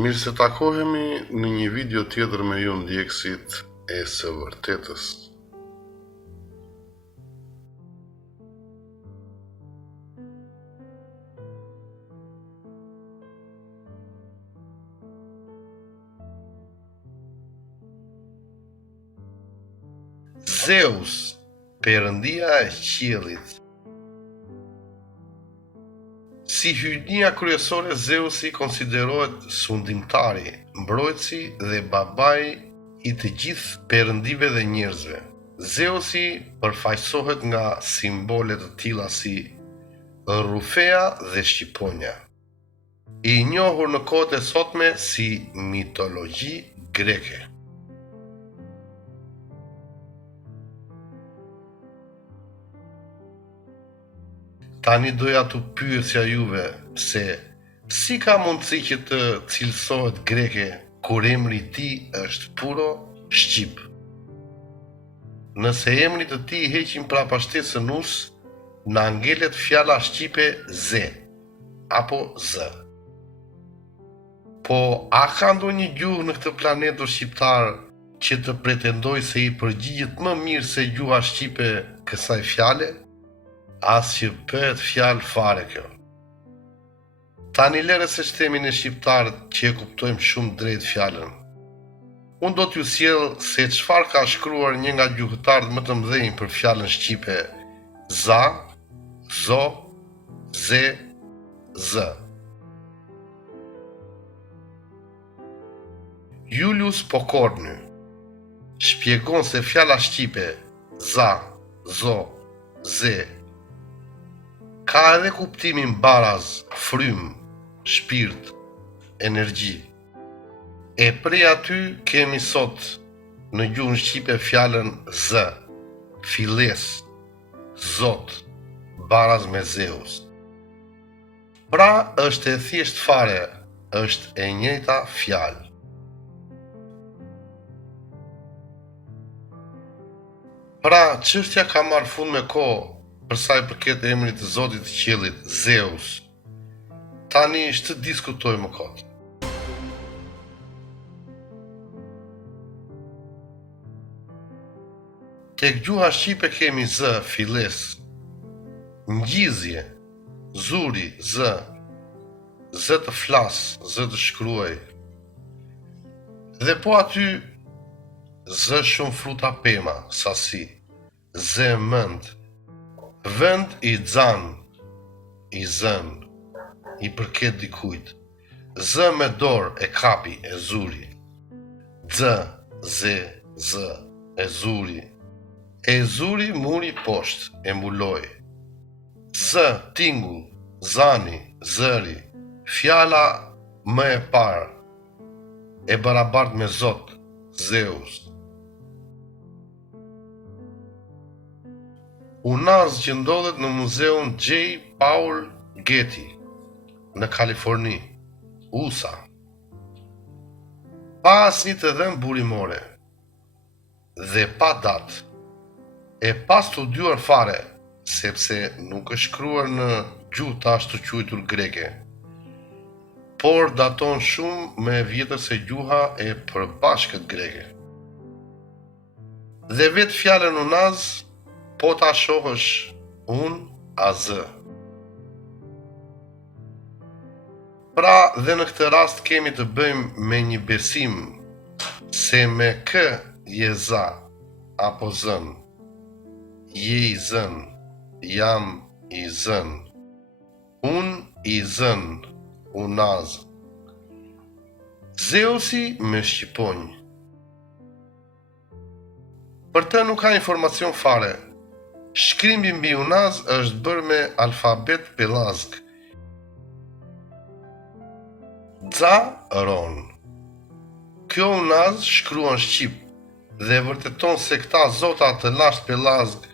Mirë se takohemi në një video tjetër me ju ndjekësit e së vërtetës. Zeus, perëndia e qiellit. Si hyjnia kryesore, Zeusi konsiderohet sundimtari, mbrojtësi dhe babai i të gjithë perëndive dhe njerëzve. Zeusi përfaqësohet nga simbole të tilla si rrufea dhe shqiponja, i njohur në kohët e sotme si mitologji greke. Tani doja t'u pyesja juve se si ka mundësi që të cilësohet greke kur emri i tij është puro shqip. Nëse emrit të tij i heqim prapashtesën us, na ngelet fjala shqipe ze apo z. Po a ka ndonjë gjuhë në këtë planetë shqiptar që të pretendoj se i përgjigjet më mirë se gjuha shqipe kësaj fjale? As që bëhet fjalë fare kjo. Tani lere se shtemi në shqiptarët që e kuptojmë shumë drejt fjalën. Unë do t'ju sjell se çfarë ka shkruar një nga gjuhëtarët më të mëdhenj për fjalën shqipe za, zo, ze, z. Julius Pokorny shpjegon se fjala shqipe za, zo, ze ka edhe kuptimin baraz, frym, shpirt, energji. E prej aty kemi sot në gjuhën shqipe fjalën z, filles, zot, baraz me Zeus. Pra është e thjesht fare, është e njëjta fjalë. Pra çështja ka marrë fund me kohë për sa i përket emrit të Zotit të qiellit, Zeus. Tani ç'të diskutojmë më kot. Tek gjuha shqipe kemi z, filles, ngjizje, zuri, z të flas, z të shkruaj. Dhe po aty z shumë fruta pema, sasi, z mend, vend i xan, i zën, i përket dikujt. Z me dorë e kapi, e zuri. Z, ze, z, e zuri. E zuri muri poshtë, e mbuloj. Z, tingull, zani, zëri. Fjala më e parë, e barabart me Zot, Zeus. Unaz që ndodhet në muzeun J. Paul Getty në Kaliforni, USA. Pa asnjë të dhënë burimore dhe pa datë, e pa studiuar fare, sepse nuk është shkruar në gjuhë të ashtu quajtur greke, por daton shumë më e vjetër se gjuha e përbashkët greke. Dhe vetë fjalën unaz po ta shohësh az. Pra dhe në këtë rast kemi të bëjmë me një besim se me kë je za apo zën, je i zën, jam i zën, i zën, unaz. Zeusi me shqiponj. Për të nuk ka informacion fare. Shkrimi mbi unaz është bërë me alfabet pelazg. Za, ron. Kjo unaz shkruan shqip dhe vërteton se këta zota të lasht pelazg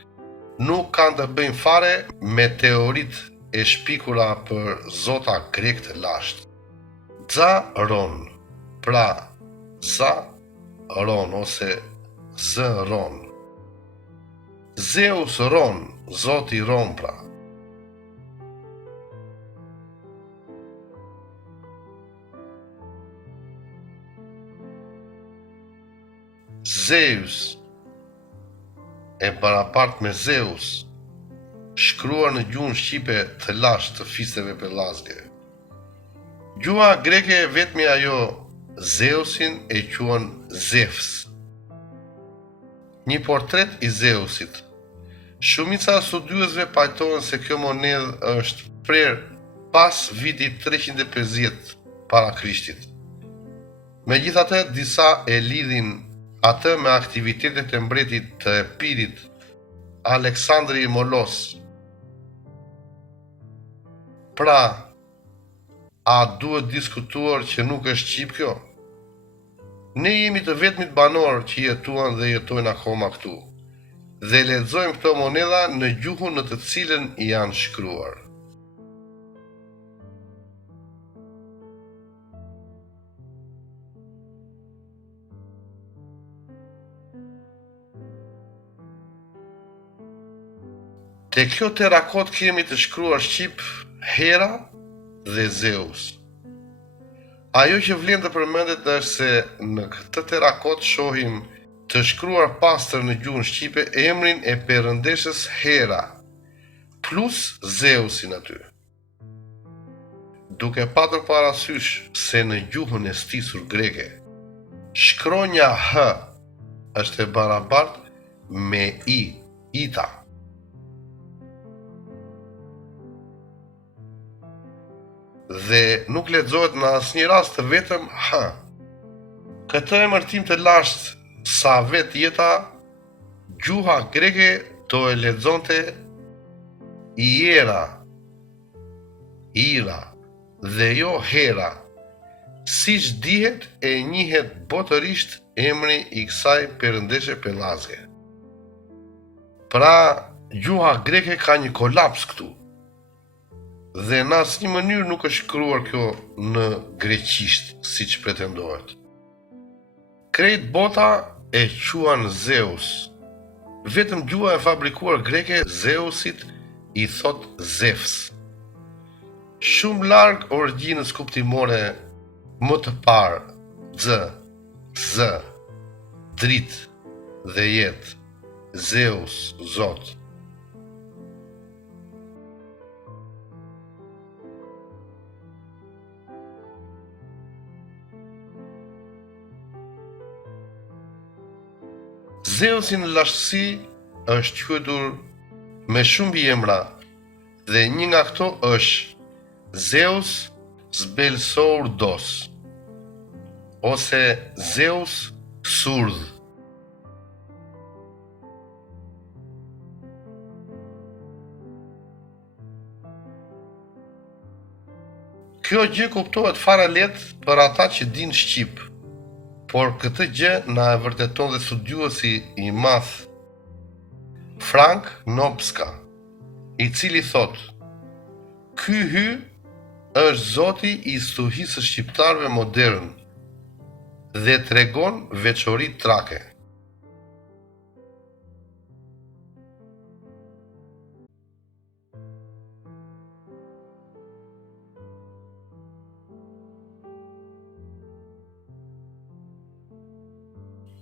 nuk kanë të bëjnë fare me teorit e shpikura për zota grek të lasht. Za, ron. Pra, za, ron ose z, ron. Zeus ron, Zoti ron pra. Zeus e barapart me Zeus, shkruar në gjuhën shqipe të lashtë të fisteve pelazge. Gjuha greke vetmi ajo Zeusin e quan Zefs. Një portret i Zeusit. Shumica studiuesve pajtohen se kjo monedhë është prerë pas vitit 350 para Krishtit. Megjithatë, disa e lidhin atë me aktivitetet e mbretit të Epirit, Aleksandri i Molos. Pra, a duhet diskutuar që nuk është shqip kjo? Ne jemi të vetmit banor që jetuan dhe jetojnë akoma këtu, dhe lexojmë këto monedha në gjuhën në të cilën janë shkruar. Te kjo terakot kemi të shkruar shqip Hera dhe Zeus. Ajo që vlen të përmendet është se në këtë terakot shohim të shkruar pastër në gjuhën shqipe emrin e perëndeshës Hera, plus Zeusin aty. Duke patur parasysh se në gjuhën e stisur greke, shkronja H është e barabart me I, ita. Dhe nuk lexohet në asnjë rast të vetëm H. Këtë emërtim të lashtë sa vet jeta, gjuha greke do e lexonte Iera, Ira dhe jo Hera, siç dihet e njihet botërisht emri i kësaj perëndeshe pelazge. Pra, gjuha greke ka një kolaps këtu. Dhe në asnjë mënyrë nuk është shkruar kjo në greqisht, siç pretendohet. Krejt bota e quan Zeus. Vetëm gjuha e fabrikuar greke Zeusit i thot Zefs. Shumë larg origjinës kuptimore më të parë, Z, dritë dhe jetë, Zeus, Zot. Zeusi në lashtësi është quajtur me shumë biemra dhe një nga këto është Zeus Sbelsourdos ose Zeus Surdh. Kjo gjë kuptohet fare lehtë për ata që dinë shqip. Por këtë gjë na e vërteton dhe studiuesi i madh Frank Nopska, i cili thot: "Ky hy është zoti i stuhisë së shqiptarëve modern dhe tregon veçori trake."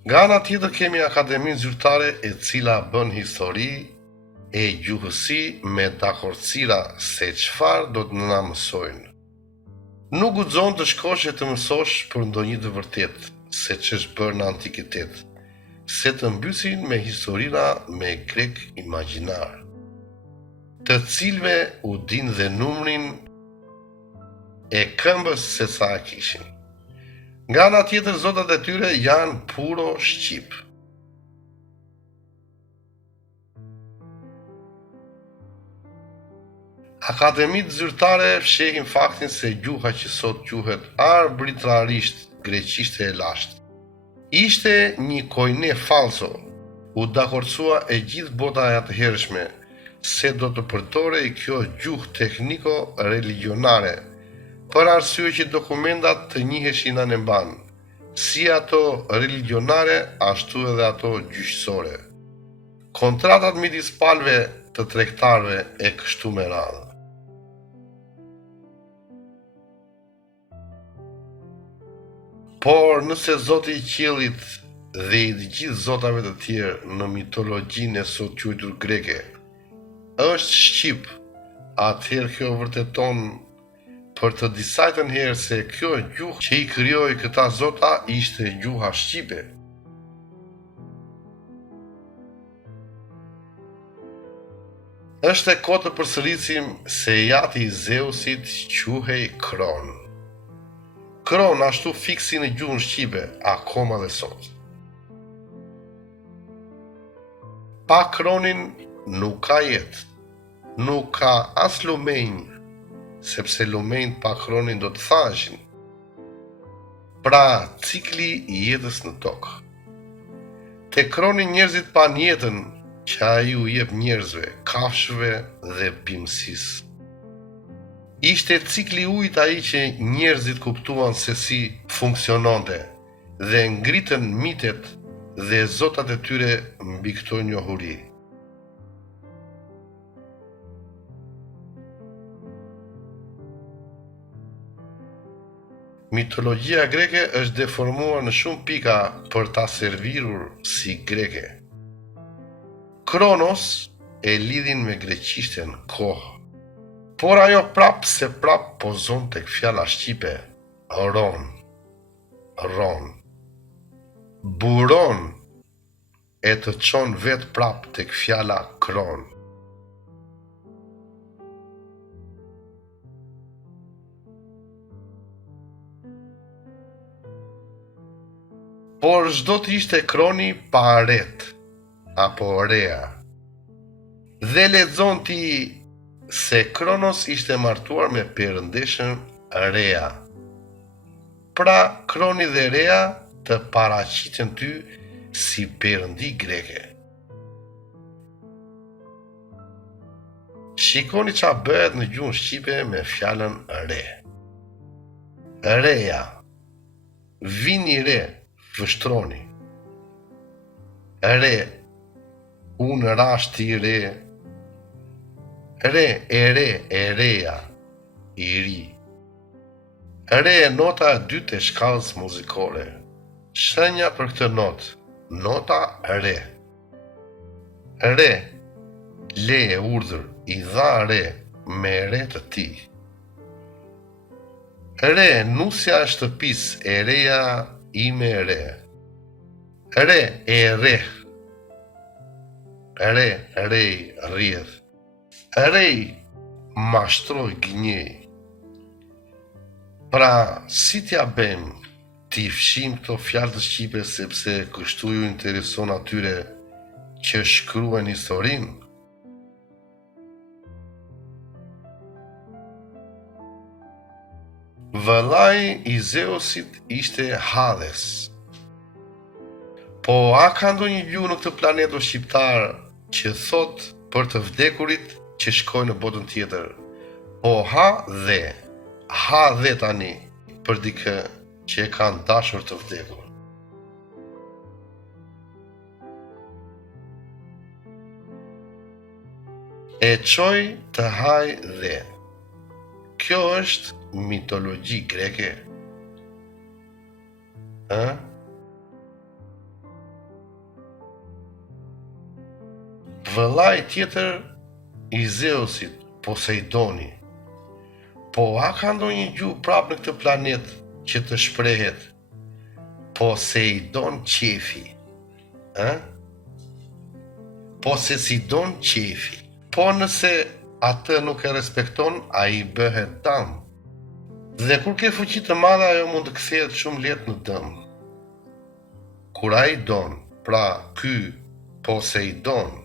Nga ana tjetër kemi Akademinë Zyrtare e cila bën histori e gjuhësi me dakordësira se çfarë do të na mësojnë. Nuk guxon të shkosh e të mësosh për ndonjë të vërtetë se ç'është bërë në antikitet, se të mbysin me historira me grek imagjinar, të cilve u din dhe numrin e këmbës se sa e kishin. Nga ana tjetër, zotat e tyre janë puro shqip. Akademitë zyrtare fshehin faktin se gjuha që sot quhet arbitrarisht greqisht e lashtë ishte një koine falso, u dakordsua e gjithë bota e atëhershme se do të përdorej kjo gjuhë tekniko-religionare, për arsye që dokumentat të njiheshin anemban, si ato religionare, ashtu edhe ato gjyqësore. Kontratat midis palëve të tregtarëve e kështu me radhë. Por nëse Zoti i qiellit dhe i të gjithë zotave të tjerë në mitologjinë e sot quajtur greke, është shqip, atëherë kjo vërteton për të disajtën herë se kjo gjuhë që i krijoi këta zota ishte gjuha shqipe. Është e kohë të përsërisim se jati i Zeusit quhej Kron. Kron ashtu fiksi në gjuhën shqipe, akoma dhe sot. Pa Kronin nuk ka jetë, nuk ka as lumenjë, sepse lumenjt pa Kronin do të thashin. Pra, cikli i jetës në tokë. Te Kroni njerëzit pan jetën që ai u jep njerëzve, kafshëve dhe bimësisë. Ishte cikli ujit ai që njerëzit kuptuan se si funksiononte dhe ngritën mitet dhe zotat e tyre mbi këto njohuri. Mitologjia greke është deformuar në shumë pika për ta servirur si greke. Kronos e lidhin me greqishten kohë, por ajo prap se prap pozon tek fjala shqipe ron. Buron e të çon vet prap tek fjala kron. Por çdo të ishte Kroni pa ret apo rea. Dhe lexon ti se Kronos ishte martuar me perëndeshën Rea. Pra Kroni dhe Rea të paraqiten ty si perëndi greke. Shikoni ç'a bëhet në gjuhën shqipe me fjalën re. Reja. Vini re, vështroni. Re, unë rashti i re. Re, e reja, i ri. Re e nota e dytë e shkallës muzikore. Shenja për këtë notë, nota re. Re, le e urdhër, i dha re, me re të ti. Re, nusja e shtëpis, e reja, ime re. Re, e re. Re, rej, rjedh. Rej, mashtroj gënjej. Pra, si t'ja bëjmë, t'i fshim këto fjalë të shqipe sepse kështu ju intereson atyre që shkruan historinë? Vëllai i Zeusit ishte Hades. Po a ka ndonjë gjuhë në këtë planetë shqiptar që thot për të vdekurit që shkojnë në botën tjetër? Po ha dhe tani për dikë që e kanë dashur të vdekur. E çoj të haj dhe. Kjo është mitologji greke. Vëllai tjetër i Zeusit, Poseidoni. Po a ka ndonjë gjuhë prapë në këtë planet që të shprehet Poseidon qefi? Poseidon qefi. Po nëse atë nuk e respekton, ai bëhet dëm. Dhe kur ke fuqi të madhe, ajo mund të kthehet shumë lehtë në dëm. Kur ai don, pra ky Poseidon,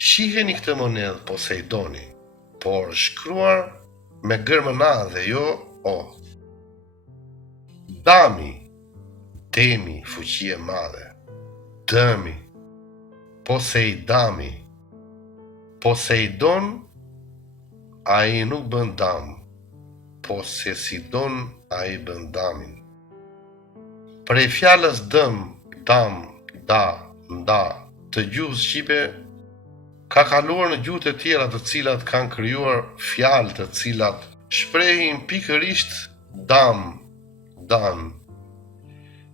shiheni këtë monedhë Poseidoni, por shkruar me gërmën A dhe jo O. Dami, demi, fuqi e madhe. Dëmi, Poseidami. Poseidon, ai nuk bën dam. Poseidon, ai bën damin. Prej fjalës dëm, dam, da, nda, të gjuhës shqipe ka kaluar në gjuhët e tjera të cilat kanë krijuar fjalë të cilat shprehin pikërisht dam, dan,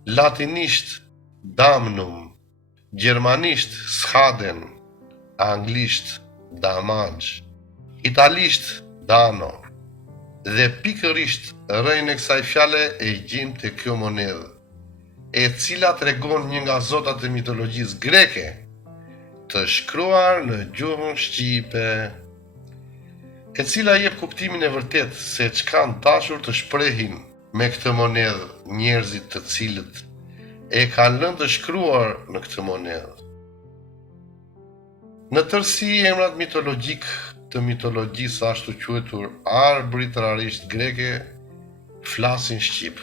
latinisht damnum, gjermanisht schaden, anglisht damage, italisht dano, dhe pikërisht rrejnë e kësaj fjale e gjim të kjo monedhë, e cila tregon një nga zotat e mitologjisë greke, të shkruar në gjuhën shqipe, e cila jep kuptimin e vërtet se ç'kan dashur të shprehin me këtë monedhë njerëzit të cilët e kanë lënë të shkruar në këtë monedhë. Në tërësi, emrat mitologjik të mitologjisë ashtu quhetur arbitrarisht greke flasin shqip.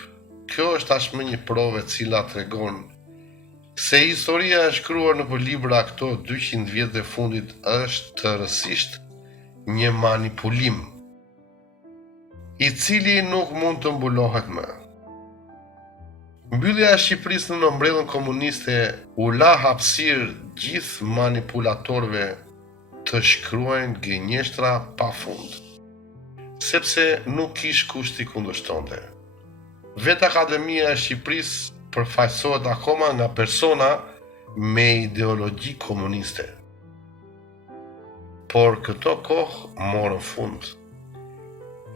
Kjo është tashmë një provë e cila tregon se historia e shkruar në libra këto 200 vjet e fundit është tërësisht një manipulim, i cili nuk mund të mbulohet më. Mbyllja e Shqipërisë në mbredhën komuniste u la hapësirë gjithë manipulatorëve të shkruajnë gënjeshtra pafund, sepse nuk kish kusht i kundërshtonte. Vetë Akademia e Shqipërisë përfaqësohet akoma nga persona me ideologji komuniste. Por këto kohë morën fund.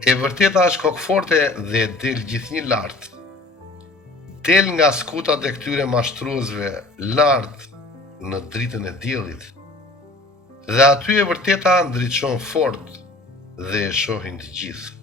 E vërteta është kokëforte dhe del gjithnjë lart. Del nga skutat e këtyre mashtruesve lart në dritën e diellit. Dhe aty e vërteta ndriçon fort dhe e shohin të gjithë.